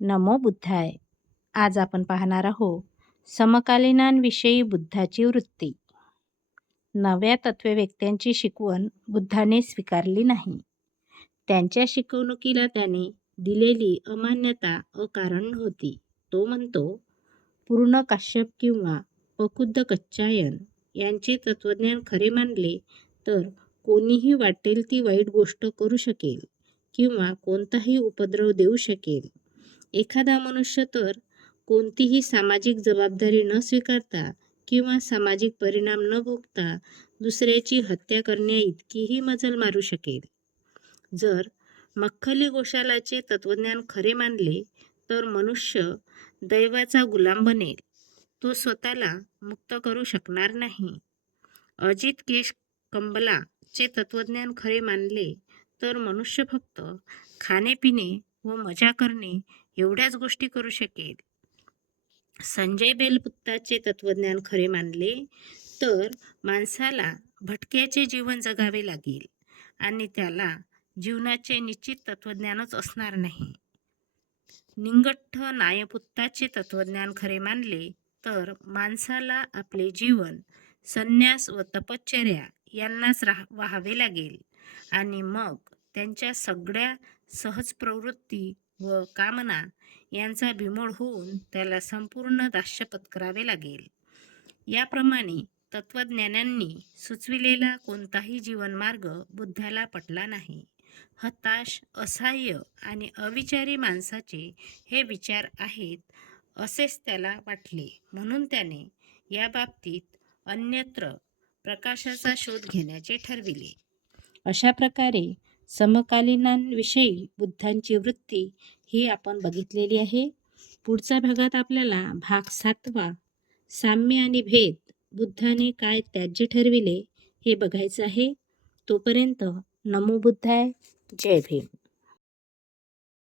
नमो बुद्धाय. आज आपण पाहणार आहोत समकालीनांविषयी बुद्धाची वृत्ती. नव्या तत्त्ववेत्त्यांची शिकवण बुद्धाने स्वीकारली नाही. त्यांच्या शिकवणुकीला त्याने दिलेली अमान्यता अकारण होती. तो म्हणतो पूर्ण काश्यप किंवा पकुद्ध कच्चायन यांचे तत्त्वज्ञान खरे मानले तर कोणीही वाटेल ती वाईट गोष्ट करू शकेल किंवा कोणताही उपद्रव देऊ शकेल. एखादा मनुष्य तर कोणतीही सामाजिक जबाबदारी न स्वीकारता किंवा सामाजिक परिणाम न भोगता दुसऱ्याची हत्या करण्याइतकीही मजल मारू शकेल. जर मख्खली गोशालाचे तत्त्वज्ञान खरे मानले तर मनुष्य दैवाचा गुलाम बनेल. तो स्वतःला मुक्त करू शकणार नाही. अजित केश कंबलाचे तत्वज्ञान तत्त्वज्ञान खरे मानले तर मनुष्य फक्त खाणे पिणे व मजा करणे एवढ्याच गोष्टी करू शकेल. संजय बेलपुत्ताचे तत्वज्ञान खरे मानले तर माणसाला भटक्याचे जीवन जगावे लागेल आणि त्याला जीवनाचे निश्चित तत्वज्ञानच असणार नाही. निंगठ्ठ नायपुत्ताचे तत्वज्ञान खरे मानले तर माणसाला आपले जीवन संन्यास व तपश्चर्या यांनाच राह व्हावे लागेल आणि मग त्यांच्या सगळ्या सहज प्रवृत्ती व कामना यांचा बिमोड होऊन त्याला संपूर्ण दास्य पत्करावे लागेल. याप्रमाणे तत्वज्ञानांनी सुचविलेला कोणताही जीवनमार्ग बुद्धाला पटला नाही. हताश असहाय्य आणि अविचारी माणसाचे हे विचार आहेत असेच त्याला वाटले. म्हणून त्याने या बाबतीत अन्यत्र प्रकाशाचा शोध घेण्याचे ठरविले. अशा प्रकारे समकालीनांविषयी बुद्धांची वृत्ती ही आपण बघितलेली आहे. पुढच्या भागात आपल्याला भाग सातवा साम्य आणि भेद बुद्धाने काय त्याज्य ठरविले हे बघायचं आहे. तोपर्यंत नमो बुद्धाय. जय भीम.